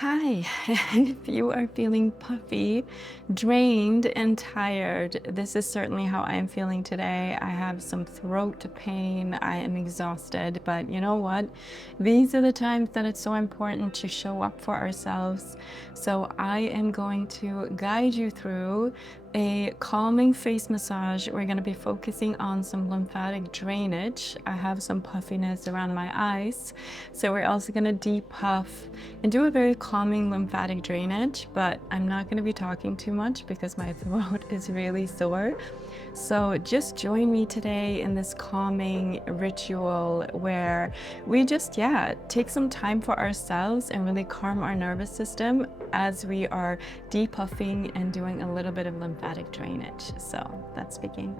Hi, if you are feeling puffy, drained, and tired, this is certainly how I am feeling today. I have some throat pain. I am exhausted, but you know what? These are the times that it's so important to show up for ourselves. So I am going to guide you through a calming face massage. We're going to be focusing on some lymphatic drainage. I have some puffiness around my eyes. So we're also going to depuff and do a very calming lymphatic drainage, but I'm not going to be talking too much because my throat is really sore. So just join me today in this calming ritual where we just, take some time for ourselves and really calm our nervous system as we are depuffing and doing a little bit of lymphatic drainage. So let's begin.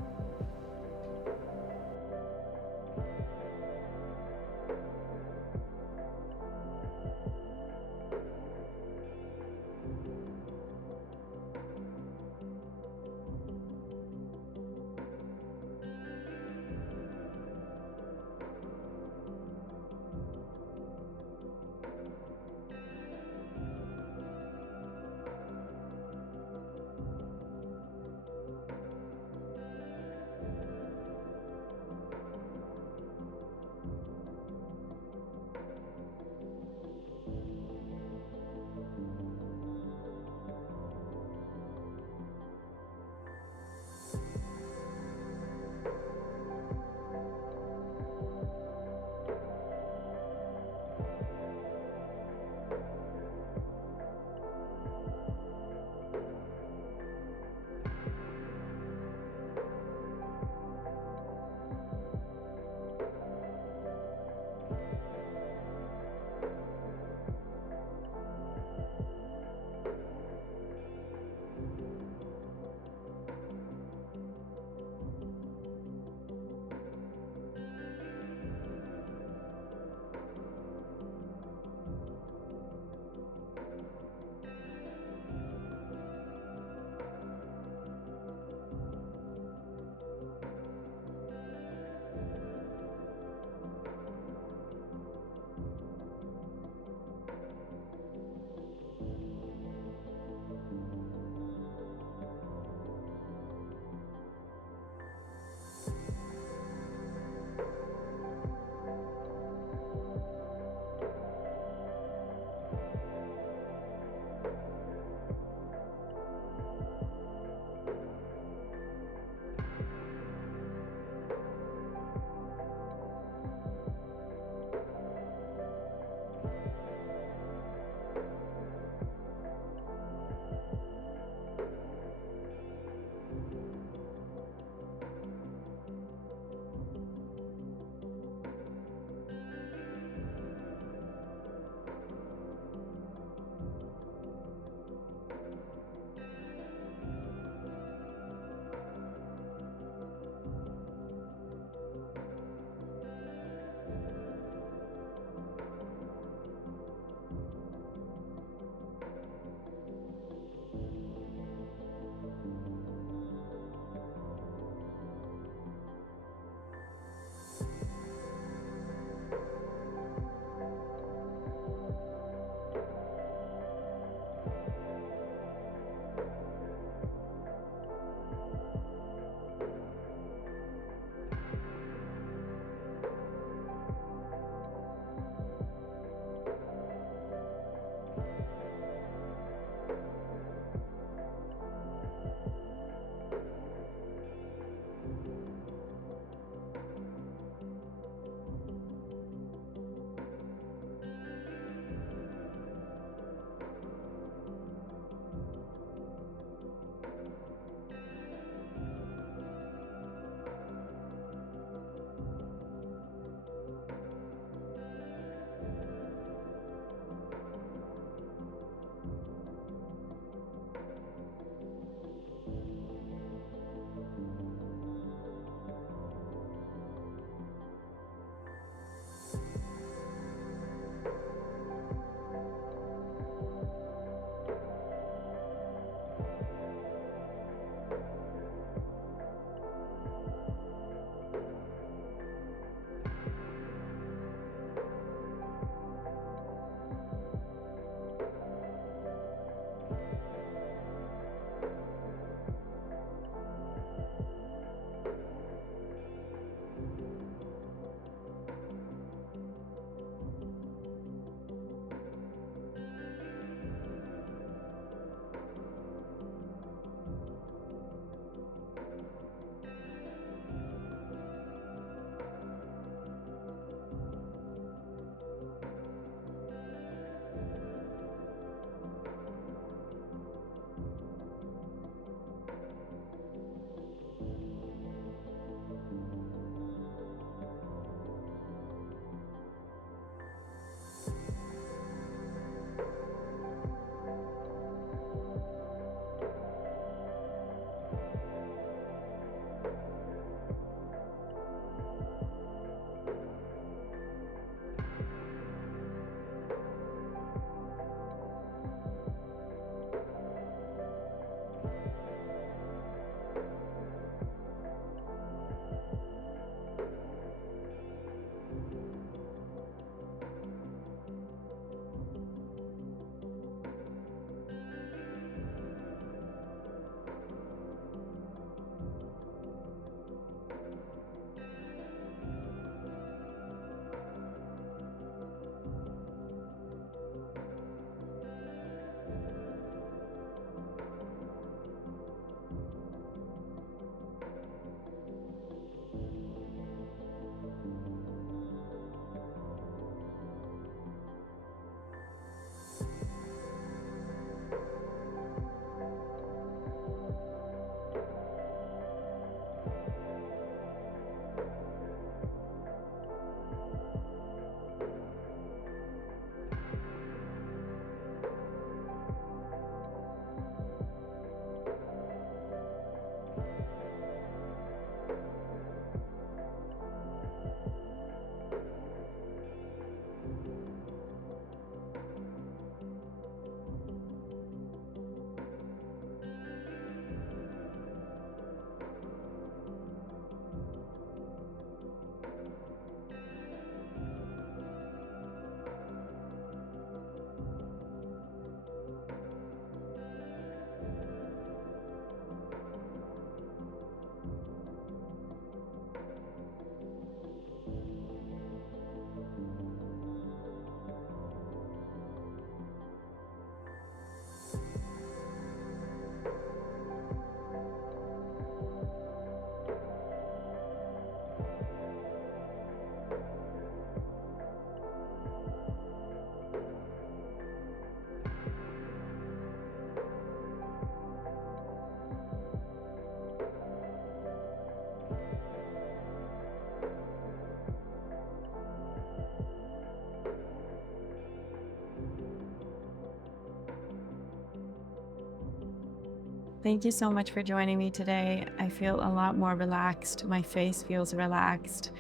Thank you so much for joining me today. I feel a lot more relaxed. My face feels relaxed.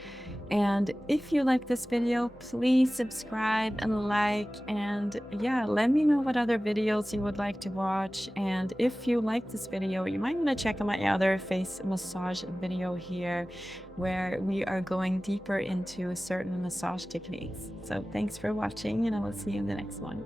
And if you like this video, please subscribe and like, and yeah, let me know what other videos you would like to watch. And if you like this video, you might want to check out my other face massage video here, where we are going deeper into certain massage techniques. So thanks for watching, and I will see you in the next one.